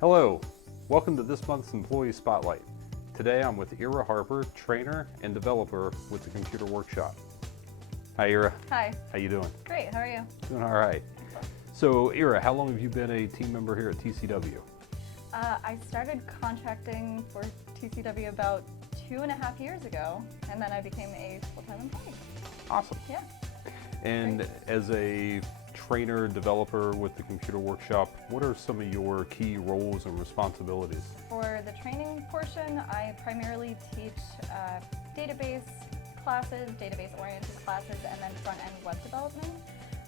Hello, welcome to this month's Employee Spotlight. Today I'm with Ira Harper, trainer and developer with the Computer Workshop. Hi Ira. Hi. How you doing? Great, how are you? Doing all right. So Ira, how long have you been a team member here at TCW? I started contracting for TCW about 2.5 years ago, and then I became a full-time employee. Awesome. Yeah. And Great. as a trainer, developer with the Computer Workshop, what are some of your key roles and responsibilities? For the training portion, I primarily teach database classes, database-oriented classes, and then front-end web development,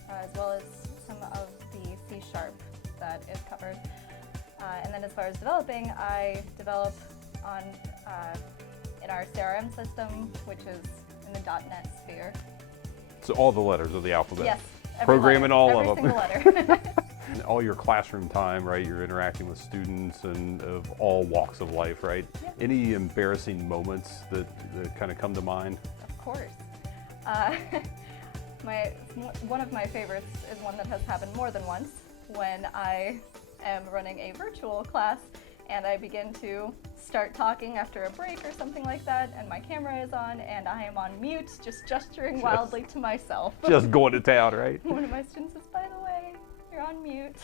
as well as some of the C# that is covered. And then as far as developing, I develop on in our CRM system, which is in the .NET sphere. So all the letters of the alphabet? Yes. Programming all every of them. single letter. And all your classroom time, right? You're interacting with students and of all walks of life, right? Yep. Any embarrassing moments that kind of come to mind? Of course. One of my favorites is one that has happened more than once, when I am running a virtual class and I begin to start talking after a break or something like that, and my camera is on and I am on mute, just gesturing wildly to myself. Just going to town, right? One of my students says, "By the way, you're on mute."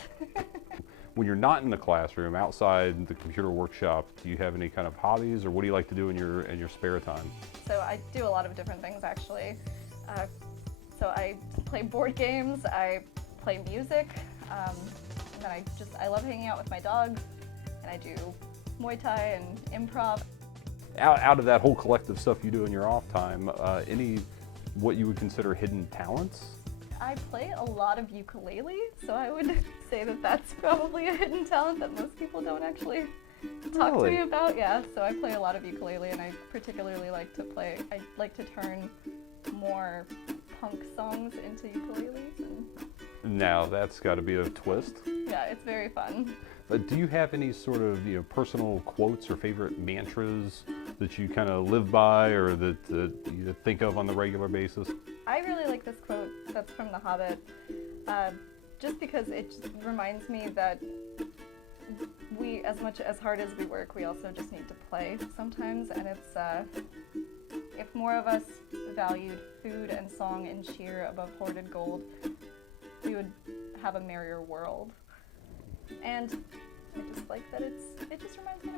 When you're not in the classroom, outside the Computer Workshop, do you have any kind of hobbies, or what do you like to do in your spare time? So I do a lot of different things, actually. So I play board games, I play music, and then I love hanging out with my dog, and I do Muay Thai and improv. Out of that whole collective stuff you do in your off time, any what you would consider hidden talents? I play a lot of ukulele, so I would say that that's probably a hidden talent that most people don't actually talk to me about. Yeah, so I play a lot of ukulele, and I particularly like to turn more punk songs into ukuleles. Now that's got to be a twist. Yeah, it's very fun. Do you have any sort of personal quotes or favorite mantras that you kind of live by, or that you think of on the regular basis? I really like this quote that's from The Hobbit, just because it just reminds me that we, as much as hard as we work, we also just need to play sometimes, and it's if more of us valued food and song and cheer above hoarded gold, we would have a merrier world. And I just like that it just reminds me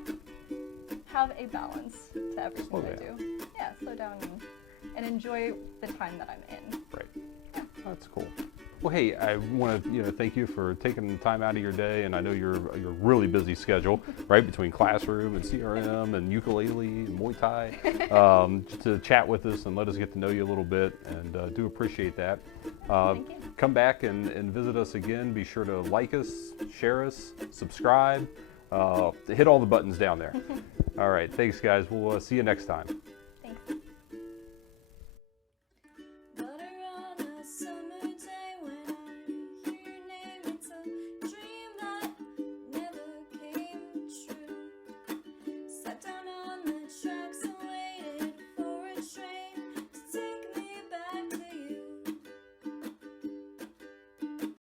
to have a balance to everything I do. Yeah, slow down and enjoy the time that I'm in. Right. Yeah. That's cool. Well, hey, I want to thank you for taking the time out of your day, and I know your really busy schedule, right, between classroom and CRM and ukulele and Muay Thai, just to chat with us and let us get to know you a little bit, and do appreciate that. Thank you. Come back and visit us again. Be sure to like us, share us, subscribe, hit all the buttons down there. All right, thanks guys. We'll see you next time.